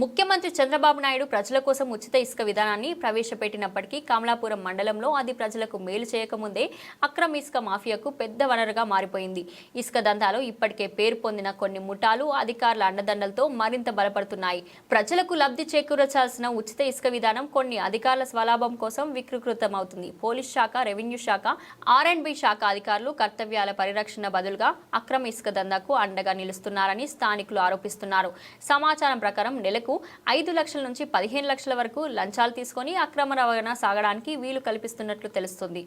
ముఖ్యమంత్రి చంద్రబాబు నాయుడు ప్రజల కోసం ఉచిత ఇసుక విధానాన్ని ప్రవేశపెట్టినప్పటికీ కమలాపురం మండలంలో అది ప్రజలకు మేలు చేయకముందే అక్రమ ఇసుక మాఫియాకు పెద్ద వనరుగా మారిపోయింది. ఇసుక దందాలో ఇప్పటికే పేరు పొందిన కొన్ని ముఠాలు అధికారుల అండదండలతో మరింత బలపడుతున్నాయి. ప్రజలకు లబ్ధి చేకూర్చాల్సిన ఉచిత ఇసుక విధానం కొన్ని అధికారుల స్వలాభం కోసం వికృతమవుతుంది. పోలీస్ శాఖ, రెవెన్యూ శాఖ, R&B శాఖ అధికారులు కర్తవ్యాల పరిరక్షణ బదులుగా అక్రమ ఇసుక దందాకు అండగా నిలుస్తున్నారని స్థానికులు ఆరోపిస్తున్నారు. సమాచారం ప్రకారం 5 లక్షల నుంచి 15 లక్షల వరకు లంచాలు తీసుకొని అక్రమ రవాణా సాగడానికి వీలు కల్పిస్తున్నట్లు తెలుస్తుంది.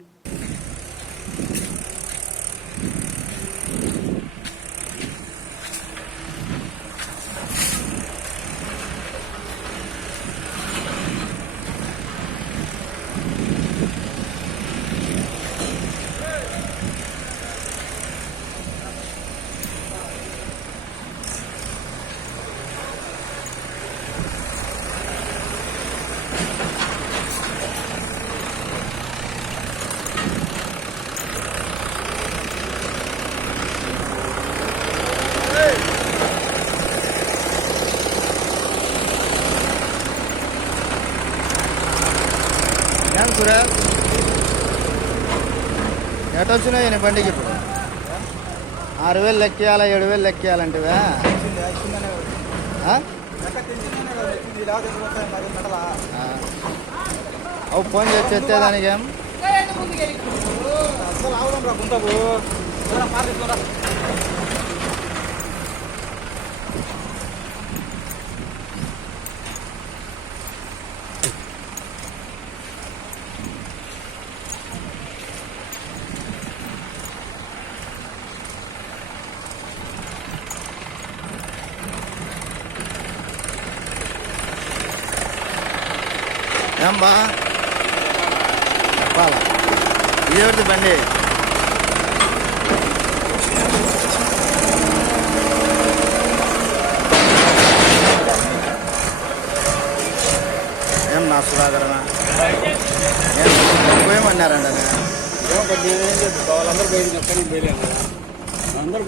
ఎటు వచ్చినాయి నీ బండికి ఇప్పుడు 6,000 లెక్కేయాలా 7,000 లెక్కేయాలంటివా? అవు ఫోన్ చేసి వచ్చేదానికి ఏం ఏమ్మా చెప్పాలా? ఇదేవిడిది బండి ఏం నా సుధాకరణ ఏమన్నారండి? వాళ్ళందరూ